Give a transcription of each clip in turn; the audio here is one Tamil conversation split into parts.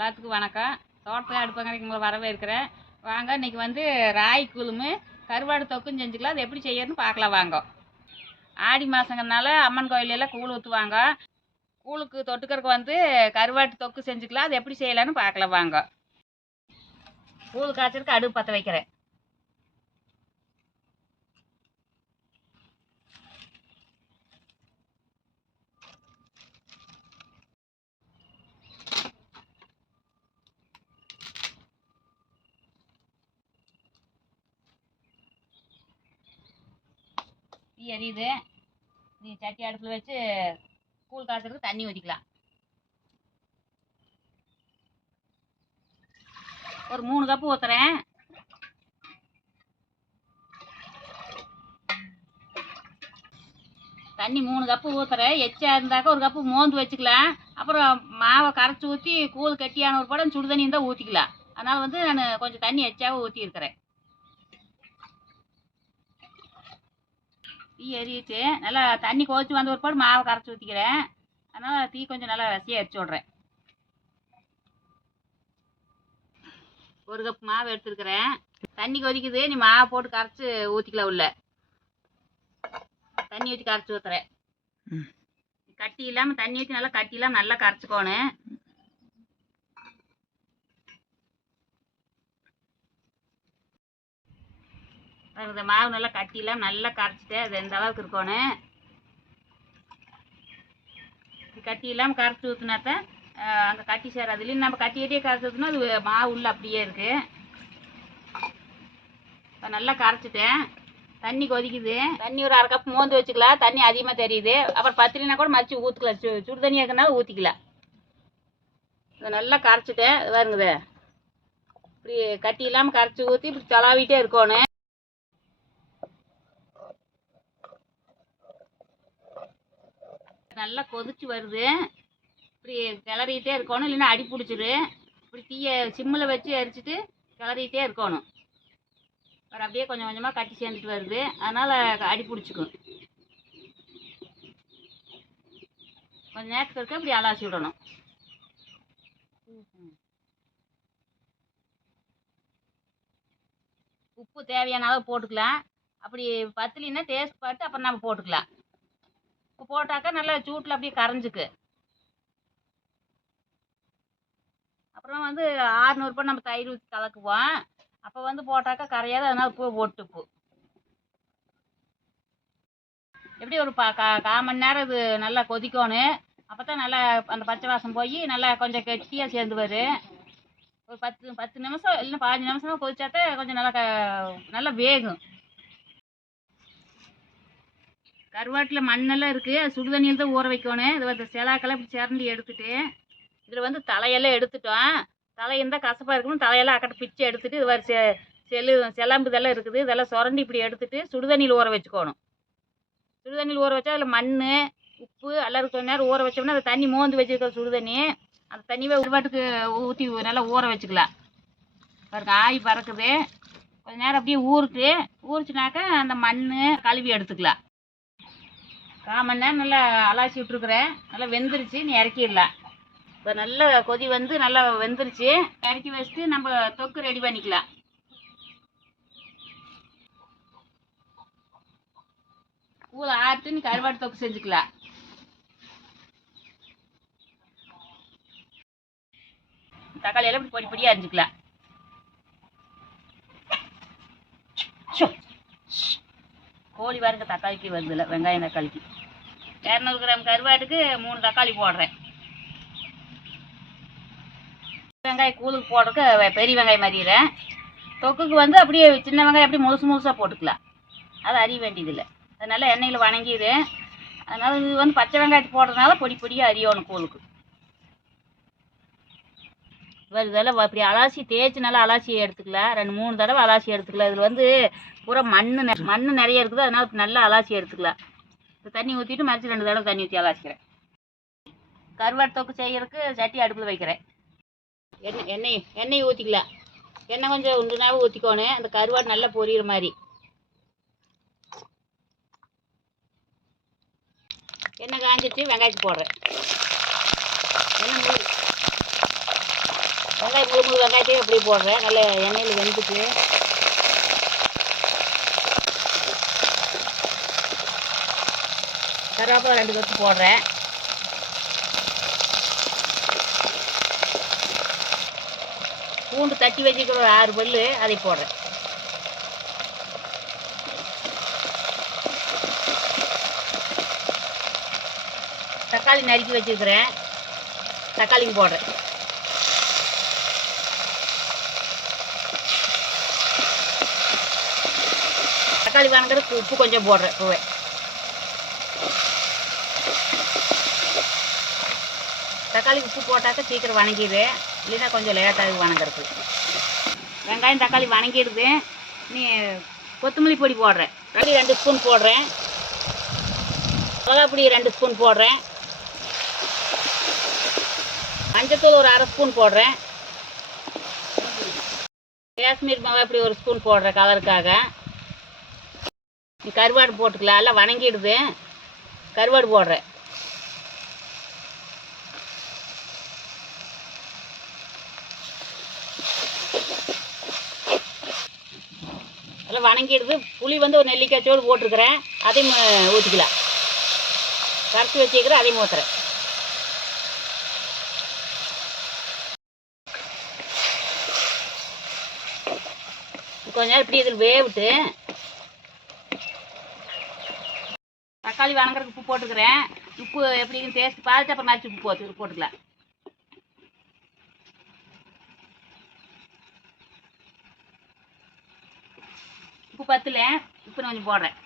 எல்லாத்துக்கும் வணக்கம். தோட்டத்தில் அடுப்பங்கரைக்கு உங்களை வரவேற்கிறேன். வாங்க, இன்றைக்கி வந்து ராய் கூழும் கருவாடு தொக்கும் செஞ்சுக்கலாம். அது எப்படி செய்யறதுன்னு பார்க்கலாம் வாங்க. ஆடி மாதங்கிறதுனால அம்மன் கோயிலெல்லாம் கூழ் ஊற்றுவாங்க. கூழுக்கு தொட்டுக்கிறதுக்கு வந்து கருவாட்டு தொக்கு செஞ்சுக்கலாம். அது எப்படி செய்யலான்னு பார்க்கலாம் வாங்க. கூழ் காய்ச்சலுக்கு அடுப்பு பற்ற வைக்கிறேன். எரியுது. நீ சட்டி அடுப்பில் வச்சு கூழ் காய்ச்சலுக்கு தண்ணி ஊற்றிக்கலாம். ஒரு 3 கப்பு ஊற்றுறேன். தண்ணி 3 கப்பு ஊற்றுறேன். எச்சா இருந்தாக்கா ஒரு கப்பு மோந்து வச்சுக்கலாம். அப்புறம் மாவை கரைச்சி ஊற்றி கூழ் கட்டியான ஒரு படம் சுடு தண்ணி இருந்தால் ஊற்றிக்கலாம். அதனால் வந்து நான் கொஞ்சம் தண்ணி எச்சாவும் ஊற்றிருக்கிறேன். தீ எரியிட்டு நல்லா தண்ணி கொதிச்சு வந்த ஒரு பாடு மாவை கரைச்சி ஊற்றிக்கிறேன். அதனால் தீ கொஞ்சம் நல்லா வசியாக எரிச்சு விட்றேன். 1 கப் மாவு எடுத்துருக்கிறேன். தண்ணி கொதிக்குது. நீ மாவை போட்டு கரைச்சி ஊற்றிக்கலாம். உள்ள தண்ணி ஊற்றி கரைச்சி ஊற்றுறேன். கட்டி இல்லாமல் தண்ணி ஊற்றி நல்லா கட்டி இல்லாமல் நல்லா கரைச்சிக்கோணும். இந்த மாவு நல்லா கட்டிலாம் நல்லா கரைச்சிட்டு அது எந்த அளவுக்கு இருக்கணும். கட்டி இல்லாமல் கரைச்சி ஊற்றினாத்தான் அங்கே கட்டி சேராது. இல்லைன்னு நம்ம கட்டியே கரைச்சி ஊற்றினா அது மாவு உள்ள அப்படியே இருக்கு. இப்போ நல்லா கரைச்சிட்டேன். தண்ணி கொதிக்குது. தண்ணி ஒரு 1/2 கப் மோந்து வச்சுக்கலாம். தண்ணி அதிகமாக தெரியுது. அப்புறம் பத்திரினா கூட மறிச்சு ஊற்றிக்கலாம். சுடு தண்ணி இருக்குனாலும் ஊற்றிக்கலாம். இதை நல்லா கரைச்சிட்டேன். வருங்குது. இப்படி கட்டி இல்லாமல் கரைச்சி ஊற்றி இப்படி தலாவிட்டே இருக்கணும். நல்லா கொதிச்சு வருது. இப்படி கிளறிக்கிட்டே இருக்கணும். இல்லைன்னா அடி பிடிச்சிரு. இப்படி தீயை சிம்மில் வச்சு எரிச்சிட்டு கிளறிக்கிட்டே இருக்கணும். வேறு அப்படியே கொஞ்சம் கொஞ்சமாக கட்டி சேர்ந்துட்டு வருது. அதனால் அடி பிடிச்சிக்கும். கொஞ்சம் நேரத்துக்கு இருக்க இப்படி அலாசி விடணும். உப்பு தேவையான அளவு போட்டுக்கலாம். அப்படி பத்தலின்னா டேஸ்ட் பார்த்து அப்புறம் நம்ம போட்டுக்கலாம். உப்பு போட்டாக்கா நல்லா சூட்டில் அப்படியே கரைஞ்சிக்கு. அப்புறம் வந்து 600 ரூபாய் நம்ம தயிர் ஊற்றி கலக்குவோம். அப்போ வந்து போட்டாக்கா கரையாது. அதனால் உப்பு போட்டுப்பு எப்படி ஒரு 1/4 மணி நேரம் இது நல்லா கொதிக்கணும். அப்போ தான் நல்லா அந்த பச்சை வாசம் போய் நல்லா கொஞ்சம் கெட்டியாக சேர்ந்து வரும். ஒரு 10 நிமிஷம் இல்லைன்னா 15 நிமிஷம் கொதிச்சாத்தான் கொஞ்சம் நல்லா வேகும். கருவாட்டில் மண்ணெல்லாம் இருக்குது. அது சுடு தண்ணியில் தான் ஊற வைக்கணும். இது வந்து செலாக்கெல்லாம் இப்படி சிரண்டி எடுத்துட்டு இதில் வந்து தலையெல்லாம் எடுத்துட்டோம். தலை இருந்தால் கசப்பாக இருக்கணும். தலையெல்லாம் அக்கட்டை பிச்சு எடுத்துட்டு இது வர செலம்பு இதெல்லாம் இருக்குது. இதெல்லாம் சுரண்டி இப்படி எடுத்துட்டு சுடுதண்ணியில் ஊற வச்சுக்கணும். சுடுதண்ணியில் ஊற வச்சா அதில் மண் உப்பு எல்லாம் கொஞ்ச நேரம் ஊற வச்சோம்னா அந்த தண்ணி மோந்து வச்சுருக்க சுடுதண்ணி அந்த தண்ணியை கருவாட்டுக்கு ஊற்றி நல்லா ஊற வச்சுக்கலாம். பாருங்க ஆய் பறக்குது. கொஞ்ச நேரம் அப்படியே ஊறிச்சுனாக்கா அந்த மண் கழுவி எடுத்துக்கலாம். 1/4 மணி நேரம் நல்லா அலாசி விட்டுருக்குறேன். நல்லா வெந்துருச்சு. நீ இறக்கிடலாம். இப்போ நல்லா கொதி வந்து நல்லா வெந்துருச்சு. இறக்கி வச்சுட்டு நம்ம தொக்கு ரெடி பண்ணிக்கலாம். கூழ் ஆட்டு நீ கருவாட்டு தொக்கு செஞ்சுக்கலாம். தக்காளி எல்லாம் இப்படி பொடி பொடியாக அரிஞ்சிக்கலாம். கோழி பாருங்க தக்காளிக்கு வருதுல்ல. வெங்காயம் தக்காளிக்கு 200 கிராம் கருவாட்டுக்கு 3 தக்காளி போடுறேன். வெங்காயம் கூழுக்கு போடுறதுக்கு பெரிய வெங்காயம் அறிகிறேன். தொக்குக்கு வந்து அப்படியே சின்ன வெங்காயம் அப்படியே முழுசாக போட்டுக்கலாம். அது அறிய வேண்டியதில்லை. அது நல்லா எண்ணெயில் வணங்கிடு. அதனால் இது வந்து பச்சை வெங்காயத்தை போடுறதுனால பொடி பொடியாக அரியணும் கூழுக்கு. இதெல்லாம் அப்படி அலாசி தேய்ச்சி நல்லா அலாசி எடுத்துக்கலாம். 2-3 தடவை அலாசி எடுத்துக்கலாம். இதில் வந்து பூரா மண் நிறைய இருக்குது. அதனால் நல்லா அலாசி எடுத்துக்கலாம். இப்போ தண்ணி ஊற்றிட்டு மறுச்சு 2 தடவை தண்ணி ஊற்றி அலாசிக்கிறேன். கருவாட்டு தொக்கு செய்யறதுக்கு சட்டி அடுப்பில் வைக்கிறேன். எண்ணெய் ஊற்றிக்கலாம். எண்ணெய் கொஞ்சம் உண்டுனாவும் ஊற்றிக்கோணும். அந்த கருவாடு நல்லா பொரியிற மாதிரி. எண்ணெய் காஞ்சிட்டு வெங்காயத்தை போடுறேன். எண்ணெய் வெங்காயத்தையும் அப்படியே போடுறேன். நல்ல எண்ணெயில் வெந்துட்டு கருவேப்பிலை 2 கொத்து போடுறேன். பூண்டு தட்டி வச்சுக்கிற ஒரு 6 பல்லு அதை போடுறேன். தக்காளி நறுக்கி வச்சுருக்கிறேன், தக்காளியும் போடுறேன். தக்காளி வணங்குறதுக்கு உப்பு கொஞ்சம் போடுறேன். தக்காளி உப்பு போட்டாக்க சீக்கிரம் வணங்கிடு, இல்லைன்னா கொஞ்சம் லேட்டாக வணங்குறது. வெங்காயம் தக்காளி வணங்கிடுது. நீ கொத்தமல்லி பொடி போடுறேன். 2 ஸ்பூன் போடுறேன். மிளகாப்பொடி 2 ஸ்பூன் போடுறேன். மஞ்சத்தூள் ஒரு 1/2 ஸ்பூன் போடுறேன். காஷ்மீர் மிளகாப்பொடி 1 ஸ்பூன் போடுறேன் கலருக்காக. நீ கருவாடு போட்டுக்கலாம், எல்லாம் வணங்கிடுது. கருவாடு போடுறேன். எல்லாம் வணங்கிடுது. புளி வந்து ஒரு நெல்லிக்காய் சோடு போட்டிருக்கிறேன், அதையும் ஊற்றிக்கலாம். கரைச்சி வச்சுக்கிறேன், அதையும் ஊற்றுறேன். கொஞ்ச நேரம் இப்படி இதில் வேவிட்டு தக்காளி வணங்குறதுக்கு உப்பு போட்டுக்கிறேன். உப்பு எப்படின்னு டேஸ்ட் பார்த்துட்டு அப்புறம் மறுச்சு உப்பு போட்டுக்கலாம். உப்பு பத்தல, உப்பு கொஞ்சம் போடுறேன்.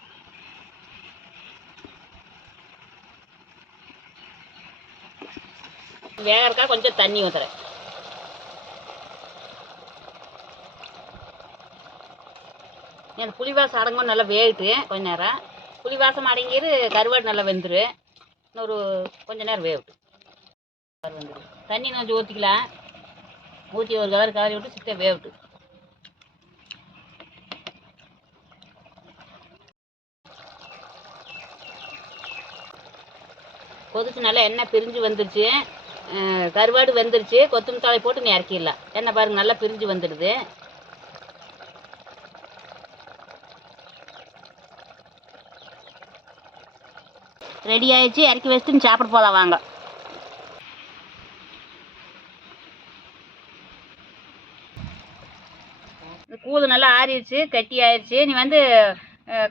வேகறக்கா கொஞ்சம் தண்ணி ஊற்றுறேன். எனக்கு புளிவாசம் அடங்கும், நல்லா வேகிட்டு கொஞ்ச நேரம். புளிவாசம் அடங்கிடு, கருவாடு நல்லா வெந்துரு. இன்னொரு கொஞ்ச நேரம் வேகட்டு வந்துடும். தண்ணி கொஞ்சம் ஊற்றிக்கலாம். ஊற்றி ஒரு கலரி விட்டு சித்த வேகட்டு. கொதிச்சு நல்லா எண்ணெய் பிரிஞ்சு வந்துருச்சு. கருவாடு வெந்துருச்சு. கொத்தமல்லி தழை போட்டு நீ இறக்கிடலாம். எண்ணெய் பாருங்க நல்லா பிரிஞ்சு வந்துடுது. ரெடி ஆயிடுச்சு. இறக்கி வச்சுட்டு சாப்பிட போகலாம் வாங்க. கூழ் நல்லா ஆறிடுச்சு, கட்டி ஆயிடுச்சு. நீ வந்து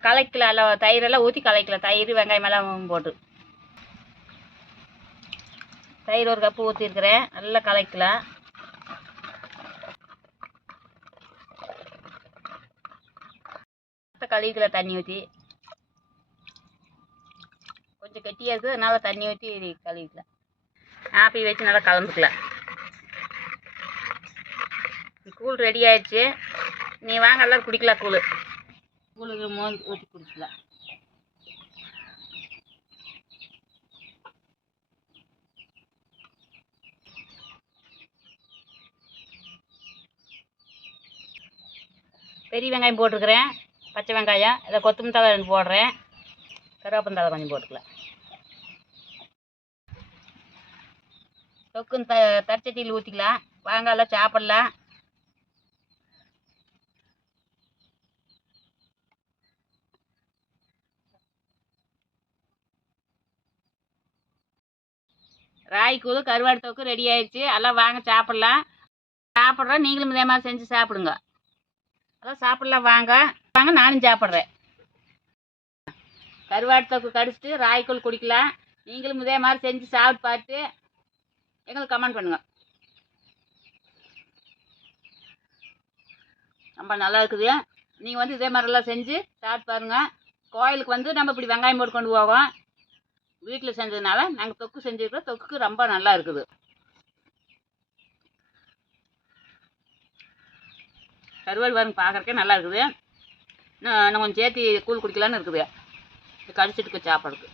கலக்கலாம், எல்லாம் தயிரெல்லாம் ஊற்றி கலக்கலாம். தயிர் வெங்காயம் எல்லாம் போட்டு தயிர் 1 கப்பு ஊற்றிருக்கிறேன். நல்லா கலக்கலாம். கழுவிக்கலாம் தண்ணி ஊற்றி. கொஞ்சம் கெட்டியாக இருக்குது, அதனால் தண்ணி ஊற்றி கழுவிக்கலாம். ஆப்பி வச்சு நல்லா கலந்துக்கலாம். கூழ் ரெடி ஆயிடுச்சு. நீ வாங்க எல்லோரும் குடிக்கலாம். கூழுக்கு மோந்து ஊற்றி குடிக்கலாம். பெரிய வெங்காயம் போட்டிருக்கிறேன், பச்சை வெங்காயம், இதை கொத்தமல்லி தழை 2 போடுறேன். கருவேப்பிலை தழை கொஞ்சம் போட்டுக்கலாம். தொக்கு தட்டச்சட்டியில் ஊற்றிக்கலாம். வாங்க எல்லாம் சாப்பிட்லாம். ராய்க்கூழ் கருவாடு தொக்கு ரெடி ஆயிடுச்சு. எல்லாம் வாங்க சாப்பிட்லாம். சாப்பிட்றோம், நீங்களும் இதே மாதிரி செஞ்சு சாப்பிடுங்க. அதான் சாப்பிட்லாம் வாங்க. நானும் சாப்பிட்றேன். கருவாடு தொக்கு கடிச்சிட்டு ராய்க்கூழ் குடிக்கலாம். நீங்களும் இதே மாதிரி செஞ்சு சாப்பிட்டு பார்த்து எங்களுக்கு கமெண்ட் பண்ணுங்க. ரொம்ப நல்லா இருக்குது. நீங்கள் வந்து இதே மாதிரிலாம் செஞ்சு சாப்பிட்டு பாருங்கள். கோயிலுக்கு வந்து நம்ம இப்படி வெங்காயம் போட்டு கொண்டு போவோம். வீட்டில் செஞ்சதுனால நாங்கள் தொக்கு செஞ்சுருக்கோம். தொக்கு ரொம்ப நல்லா இருக்குது. கருவாடு பாருங்க பார்க்குறக்கே நல்லா இருக்குது. இன்னும் கொஞ்சம் சேர்த்து கூழ் குடிக்கலான்னு இருக்குது. இது கடிச்சிட்டு சாப்பாடுக்கு.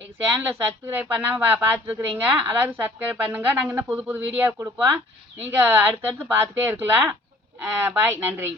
எங்கள் சேனலில் சப்ஸ்கிரைப் பண்ணாமல் பார்த்துருக்குறீங்க, அதாவது சப்ஸ்கிரைப் பண்ணுங்கள். நாங்கள் இன்னும் புது வீடியோ கொடுப்போம். நீங்கள் அடுத்தடுத்து பார்த்துட்டே இருக்கலாம். பாய், நன்றி.